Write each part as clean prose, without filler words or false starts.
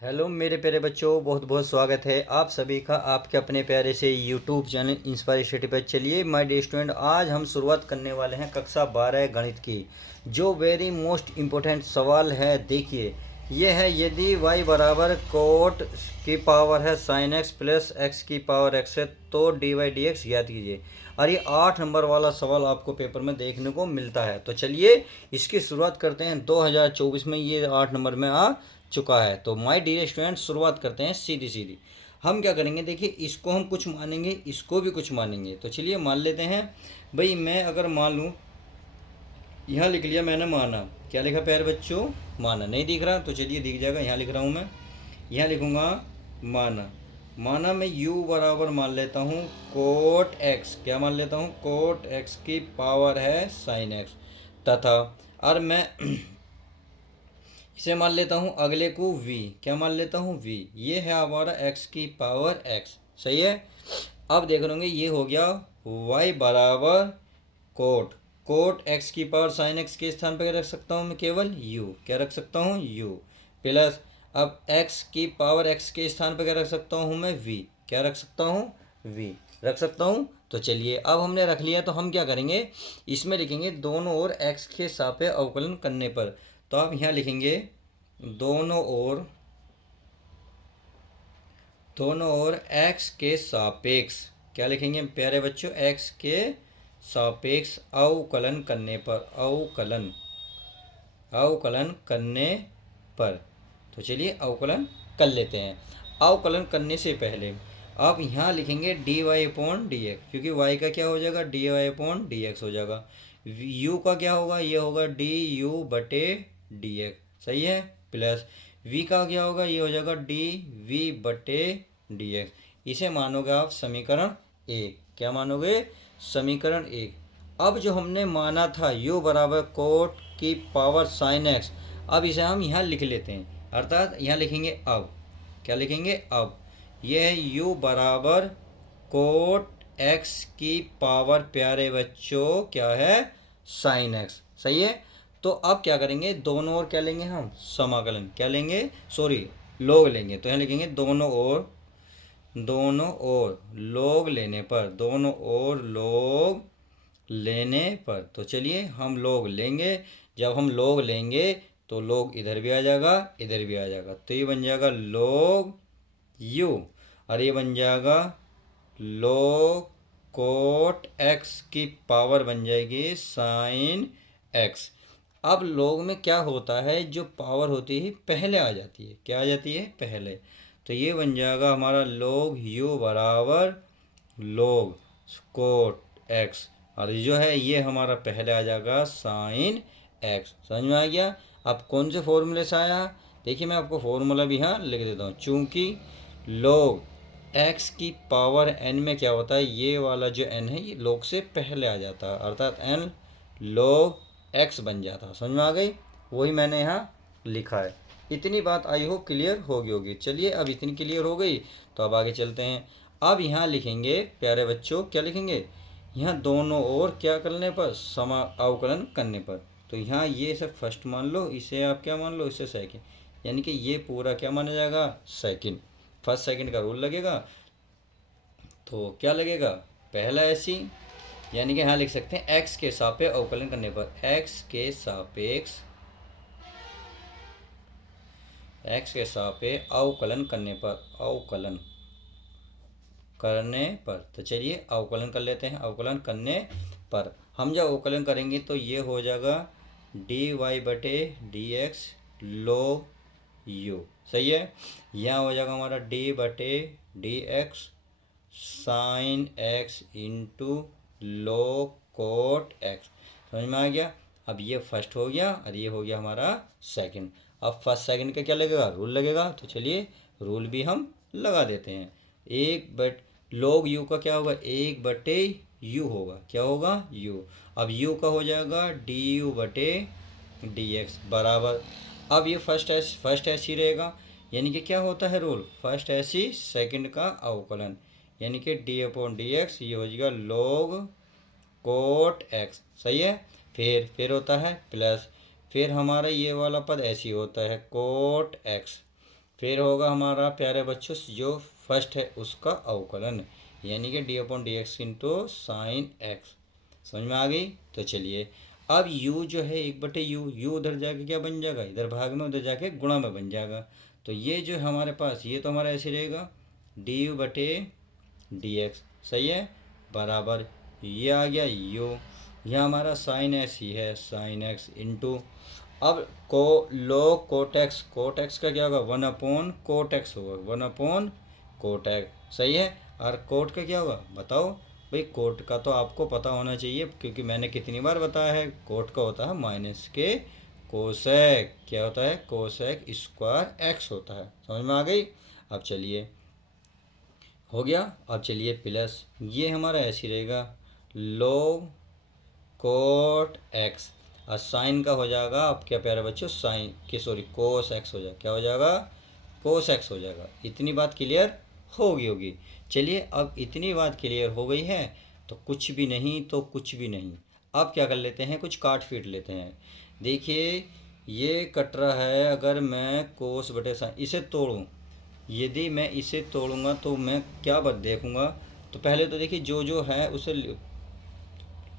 Hello मेरे प्यारे बच्चों, बहुत बहुत स्वागत है आप सभी का आपके अपने प्यारे से यूट्यूब चैनल इंस्पायर स्टडी पर। चलिए माय डियर स्टूडेंट, आज हम शुरुआत करने वाले हैं कक्षा 12 गणित की। जो वेरी मोस्ट इम्पोर्टेंट सवाल है, देखिए ये है, यदि y बराबर कोट की पावर है साइन एक्स प्लस एक्स की पावर एक्स है तो डी वाई डी एक्स ज्ञात कीजिए। और ये 8 नंबर वाला सवाल आपको पेपर में देखने को मिलता है। तो चलिए इसकी शुरुआत करते हैं। 2024 में ये 8 नंबर में आ चुका है। तो माय डियर स्टूडेंट, शुरुआत करते हैं सीधी सीधी। हम क्या करेंगे, देखिए इसको हम कुछ मानेंगे, इसको भी कुछ मानेंगे। तो चलिए मान लेते हैं। भाई मैं अगर मान लूँ, यहाँ लिख लिया मैंने माना। क्या लिखा प्यारे बच्चों? माना। नहीं दिख रहा तो चलिए दिख जाएगा, यहाँ लिख रहा हूँ मैं। यहाँ लिखूँगा माना। माना मैं u बराबर मान लेता हूँ कोट एक्स। क्या मान लेता हूँ? कोट एक्स की पावर है साइन एक्स। तथा और मैं इसे मान लेता हूँ अगले को v। क्या मान लेता हूँ? v। ये है हमारा x की पावर x। सही है। अब देख लेंगे, ये हो गया y बराबर कोट कोट x की पावर साइन x के स्थान पर क्या रख सकता हूँ मैं? केवल u। क्या रख सकता हूँ? u प्लस अब x की पावर x के स्थान पर क्या रख सकता हूँ मैं? v। क्या रख सकता हूँ? v रख सकता हूँ। तो चलिए अब हमने रख लिया, तो हम क्या करेंगे, इसमें लिखेंगे दोनों ओर x के सापेक्ष अवकलन करने पर। तो आप यहाँ लिखेंगे दोनों ओर x के सापेक्ष। क्या लिखेंगे प्यारे बच्चों? x के सापेक्ष अवकलन करने पर। अवकलन करने पर। तो चलिए अवकलन कर लेते हैं। अवकलन करने से पहले आप यहाँ लिखेंगे D Y upon D X, क्योंकि y का क्या हो जाएगा? D Y upon D X हो जाएगा। u का क्या होगा? ये होगा डी यू बटे डी एक्स। सही है। प्लस v का क्या होगा? ये हो जाएगा डी वी बटे डी एक्स। इसे मानोगे आप समीकरण 1। क्या मानोगे? समीकरण 1। अब जो हमने माना था u बराबर कोट की पावर साइन एक्स, अब इसे हम यहाँ लिख लेते हैं। अर्थात यहाँ लिखेंगे अब। क्या लिखेंगे? अब यह है u बराबर कोट x की पावर प्यारे बच्चों क्या है? Sine x. सही है। तो अब क्या करेंगे, दोनों ओर क्या लेंगे हम? समाकलन। क्या लेंगे? सॉरी, लोग लेंगे। तो यहाँ लिखेंगे दोनों ओर लोग लेने पर। दोनों ओर लोग लेने पर। तो चलिए हम लोग लेंगे। जब हम लोग लेंगे तो लोग इधर भी आ जाएगा, इधर भी आ जाएगा। तो ये बन जाएगा लोग यू, और ये बन जाएगा लोग कोट एक्स की पावर बन जाएगी साइन एक्स। अब लोग में क्या होता है, जो पावर होती है पहले आ जाती है। क्या आ जाती है? पहले। तो ये बन जाएगा हमारा लोग यू बराबर लोग कोट एक्स, और जो है ये हमारा पहले आ जाएगा साइन एक्स। समझ में आ गया? अब कौन से फॉर्मूले से आया? देखिए मैं आपको फॉर्मूला भी यहाँ लिख देता हूँ। चूंकि लोग एक्स की पावर एन में क्या होता है, ये वाला जो एन है ये लोग से पहले आ जाता है, अर्थात एन लोग एक्स बन जाता है। समझ में आ गई? वही मैंने यहाँ लिखा है। इतनी बात आई हो क्लियर होगी। चलिए अब इतनी क्लियर हो गई, तो अब आगे चलते हैं। अब यहाँ लिखेंगे प्यारे बच्चों, क्या लिखेंगे? यहाँ दोनों ओर क्या करने पर? समा अवकलन करने पर। तो यहाँ ये सब फर्स्ट मान लो, इसे आप क्या मान लो? इसे सेकंड, यानी कि ये पूरा क्या माना जाएगा? सेकंड। फर्स्ट सेकंड का रूल लगेगा। तो क्या लगेगा? पहला ऐसी, यानी कि यहाँ लिख सकते हैं एक्स के सापेक्ष अवकलन करने पर। एक्स के सापेक्ष अवकलन करने पर। अवकलन करने पर। तो चलिए अवकलन कर लेते हैं। अवकलन करने पर हम जब अवकलन करेंगे तो ये हो जाएगा डी वाई बटे डी एक्स log यू। सही है। यहाँ हो जाएगा हमारा डी बटे D X sine X into log cot X. समझ में आ गया? अब ये फर्स्ट हो गया और ये हो गया हमारा सेकंड। अब फर्स्ट सेकंड का क्या लगेगा? रूल लगेगा। तो चलिए रूल भी हम लगा देते हैं। एक बट log यू का क्या होगा? 1/u होगा। क्या होगा? u। अब u का हो जाएगा डी यू बटे डी एक्स बराबर। अब ये फर्स्ट ऐसी रहेगा, यानी कि क्या होता है रूल? फर्स्ट ऐसी सेकंड का अवकलन, यानी कि डी अपॉन डी एक्स, ये हो जाएगा log कोट एक्स। सही है। फिर होता है प्लस, फिर हमारा ये वाला पद ऐसी होता है कोट एक्स। फिर होगा हमारा प्यारे बच्चों जो फर्स्ट है उसका अवकलन, यानी कि D upon D x into sine x. समझ में आ गई? तो चलिए अब u जो है 1/u उधर जाके क्या बन जाएगा, इधर भाग में, उधर जाके गुणा में बन जाएगा। तो ये जो है हमारे पास, ये तो हमारा ऐसे रहेगा du/dx, सही है, बराबर ये आ गया u, यह हमारा साइन एक्स ही है, साइन एक्स इंटू, अब को log कोट एक्स का क्या होगा, 1/कोट एक्स होगा, 1/कोट एक्स, सही है। और कोट का क्या होगा बताओ भाई, कोट का तो आपको पता होना चाहिए क्योंकि मैंने कितनी बार बताया है, कोट का होता है माइनस के कोसेक, क्या होता है, कोसेक स्क्वायर एक्स होता है। समझ में आ गई? अब चलिए हो गया। अब चलिए प्लस, ये हमारा ऐसे रहेगा log कोट एक्स, और साइन का हो जाएगा, अब क्या प्यारे बच्चों, साइन के सॉरी कोस एक्स हो जाएगा, क्या हो जाएगा, कोस एक्स हो जाएगा। इतनी बात क्लियर होगी। चलिए अब इतनी बात क्लियर हो गई है तो कुछ भी नहीं तो कुछ भी नहीं, अब क्या कर लेते हैं, कुछ काट पीट लेते हैं। देखिए ये कट रहा है, अगर मैं कोस बटे साइन इसे तोड़ूं, यदि मैं इसे तोड़ूंगा तो मैं क्या बात देखूंगा, तो पहले तो देखिए जो जो है उसे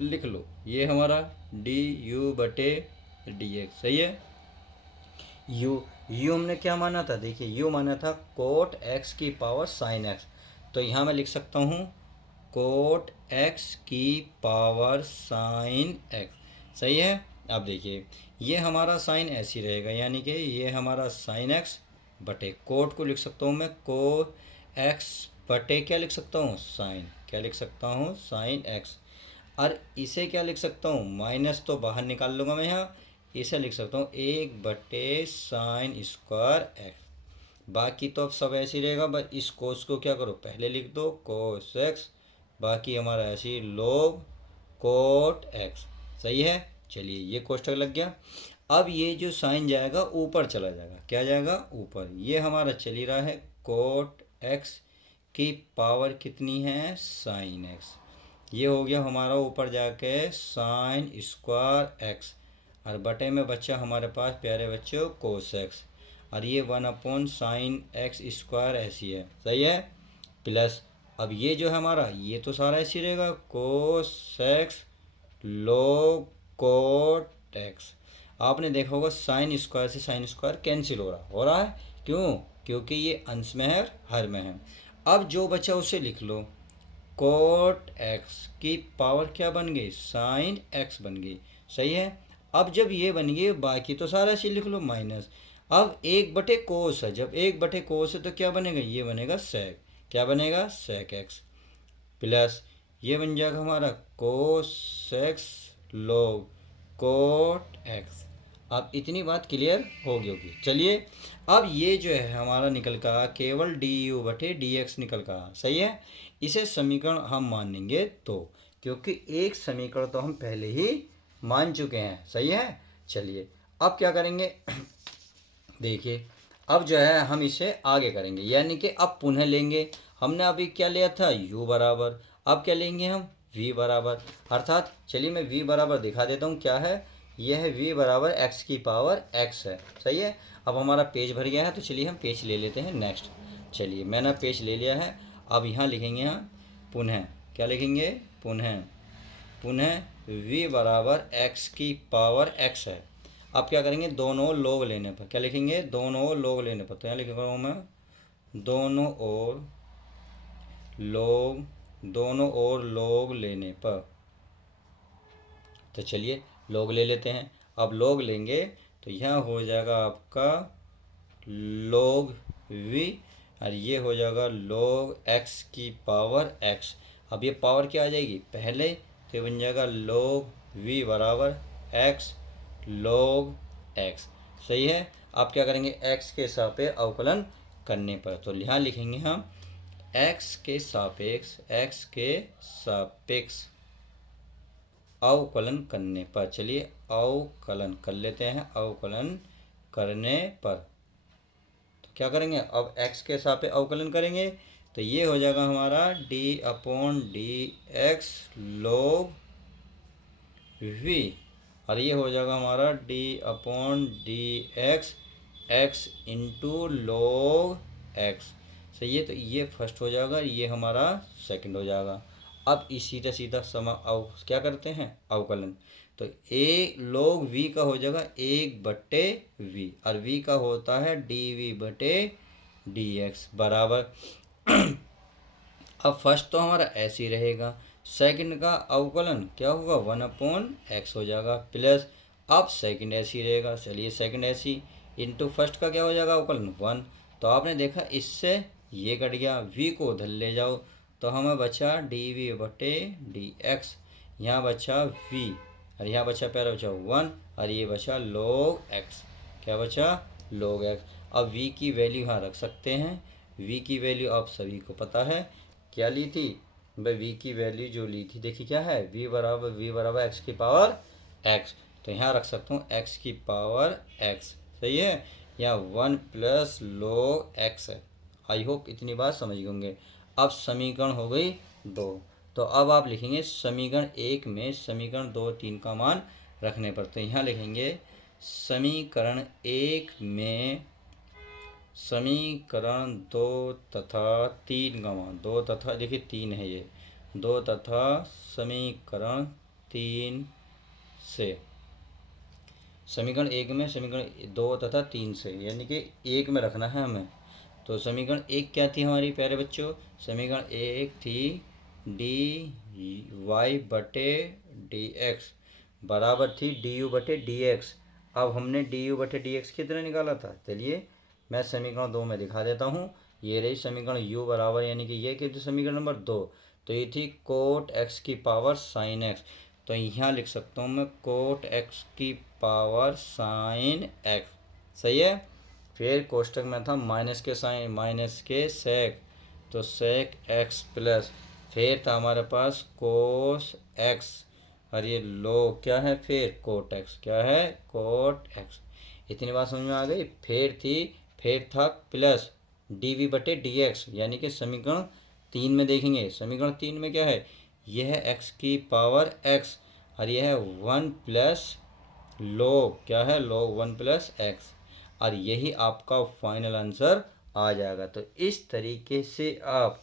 लिख लो, ये हमारा du/dx, सही है। यू हमने क्या माना था, देखिए यू माना था कोट एक्स की पावर साइन एक्स, तो यहाँ मैं लिख सकता हूँ कोट एक्स की पावर साइन एक्स, सही है। अब देखिए ये हमारा साइन ऐसी रहेगा, यानी कि ये हमारा साइन एक्स बटे कोट को लिख सकता हूँ मैं को एक्स बटे क्या लिख सकता हूँ, साइन, क्या लिख सकता हूँ, साइन एक्स। और इसे क्या लिख सकता हूँ, माइनस तो बाहर निकाल लूँगा मैं यहाँ, इसे लिख सकता हूँ 1/साइन स्क्वायर एक्स। बाकी तो अब सब ऐसे ही रहेगा, बस इस कोस को क्या करो, पहले लिख दो कोस एक्स, बाकी हमारा ऐसे ही लोग कोट एक्स, सही है। चलिए ये कोष्टक लग गया। अब ये जो साइन जाएगा ऊपर चला जाएगा, क्या जाएगा, ऊपर। ये हमारा चल ही रहा है कोट एक्स की पावर कितनी है, साइन एक्स, ये हो गया हमारा ऊपर जाके साइन स्क्वायर एक्स, और बटे में बच्चा हमारे पास प्यारे बच्चों कोस एक्स, और ये 1/साइन एक्स स्क्वायर ऐसी है, सही है, प्लस अब ये जो है हमारा, ये तो सारा ऐसे ही रहेगा cos X log cot X. आपने देखा होगा साइन स्क्वायर से साइन स्क्वायर कैंसिल हो रहा है, क्यों, क्योंकि ये अंश में है और हर में है। अब जो बचा उसे लिख लो, कोट एक्स की पावर क्या बन गई, साइन एक्स बन गई, सही है। अब जब ये बन गई, बाकी तो सारा चीज लिख लो माइनस, अब 1/कोस है, जब 1/कोस है तो क्या बनेगा, ये बनेगा सेक, क्या बनेगा, सेक एक्स, प्लस ये बन जाएगा हमारा कोस एक्स लोग कोट एक्स। अब इतनी बात क्लियर होगी। चलिए अब ये जो है हमारा निकल का केवल du/dx निकल का, सही है। इसे समीकरण हम मानेंगे तो, क्योंकि एक समीकरण तो हम पहले ही मान चुके हैं, सही है। चलिए अब क्या करेंगे देखिए, अब जो है हम इसे आगे करेंगे, यानी कि अब पुनः लेंगे, हमने अभी क्या लिया था u बराबर, अब क्या लेंगे हम v बराबर, अर्थात चलिए मैं v बराबर दिखा देता हूँ क्या है, यह है v बराबर x की पावर x है, सही है। अब हमारा पेज भर गया है तो चलिए हम पेज ले लेते हैं नेक्स्ट। चलिए मैंने पेज ले लिया है, अब यहाँ लिखेंगे हम पुनः, क्या लिखेंगे, पुनः v बराबर x की पावर x है। अब क्या करेंगे, दोनों लोग लेने पर, क्या लिखेंगे, दोनों लोग लेने पर, तो यहाँ लिख रहा हूँ मैं दोनों ओर लोग लेने पर। तो चलिए लोग ले लेते हैं, अब लोग लेंगे तो यहाँ हो जाएगा आपका लोग v, और ये हो जाएगा लोग x की पावर x। अब ये पावर क्या आ जाएगी पहले, तो बन जाएगा लोग v बराबर x लोग x, सही है। अब क्या करेंगे, x के सापेक्ष अवकलन करने पर, तो यहाँ लिखेंगे हम x के सापेक्ष अवकलन करने पर। चलिए अवकलन कर लेते हैं, अवकलन करने पर तो क्या करेंगे, अब x के सापेक्ष अवकलन करेंगे तो ये हो जाएगा हमारा d/dx log v, और ये हो जाएगा हमारा d/dx x into log x. सही है, तो ये फर्स्ट हो जाएगा, ये हमारा सेकंड हो जाएगा। अब इस सीधा सीधा क्या करते हैं, अवकलन। तो ए log v का हो जाएगा 1/v, और v का होता है dv/dx बराबर। अब फर्स्ट तो हमारा ऐसे ही रहेगा, सेकंड का अवकलन क्या होगा, 1/x हो जाएगा प्लस। अब सेकंड ऐसे ही रहेगा, चलिए सेकंड ऐसे ही, इंटू फर्स्ट का क्या हो जाएगा अवकलन 1। तो आपने देखा इससे ये कट गया, v को उधर ले जाओ तो हमें बचा dv/dx, यहाँ बचा v, और यहाँ बचा पहले बचा 1, और ये बचा log x। क्या बचा, log x। अब v की वैल्यू यहाँ रख सकते हैं। v की वैल्यू आप सभी को पता है, क्या ली थी भाई, v की वैल्यू जो ली थी देखिए क्या है, v बराबर x की पावर x। तो यहाँ रख सकता हूँ x की पावर x। सही है, यहाँ 1 प्लस log x है। आई होप इतनी बात समझ गए होंगे। अब समीकरण हो गई 2। तो अब आप लिखेंगे समीकरण 1 में समीकरण 2 3 का मान रखने पर, तो यहाँ लिखेंगे समीकरण 1 में समीकरण 2 तथा 3 का मान, 2 तथा देखिए 3 है ये, 2 तथा समीकरण 3 से, समीकरण 1 में समीकरण 2 तथा 3 से, यानी कि 1 में रखना है हमें। तो समीकरण 1 क्या थी हमारी प्यारे बच्चों, समीकरण 1 थी dy/dx बराबर थी du/dx। अब हमने du/dx कितना निकाला था, चलिए मैं समीकरण 2 में दिखा देता हूँ। ये रही समीकरण u बराबर, यानी कि ये कितनी समीकरण नंबर 2, तो ये थी कोट x की पावर साइन x। तो यहाँ लिख सकता हूँ मैं कोट x की पावर साइन x। सही है, फिर कोष्टक में था माइनस के साइन माइनस के सेक, तो सेक x प्लस, फिर था हमारे पास कोस x, और ये लो क्या है फिर कोट x, क्या है कोट x। इतनी बात समझ में आ गई। फिर था प्लस dv/dx, यानी कि समीकरण 3 में देखेंगे, समीकरण 3 में क्या है, यह है x की पावर x, और यह है 1 प्लस log, क्या है log 1 प्लस x, और यही आपका फाइनल आंसर आ जाएगा। तो इस तरीके से आप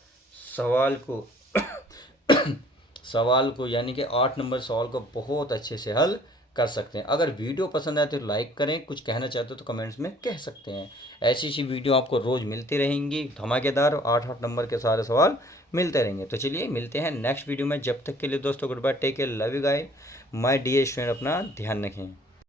सवाल को यानी कि 8 नंबर सवाल को बहुत अच्छे से हल कर सकते हैं। अगर वीडियो पसंद आए तो लाइक करें, कुछ कहना चाहते हो तो कमेंट्स में कह सकते हैं। ऐसी वीडियो आपको रोज़ मिलती रहेंगी, धमाकेदार 8 नंबर के सारे सवाल मिलते रहेंगे। तो चलिए मिलते हैं नेक्स्ट वीडियो में, जब तक के लिए दोस्तों good bye, take care, love you guys, my dear student, अपना ध्यान रखें।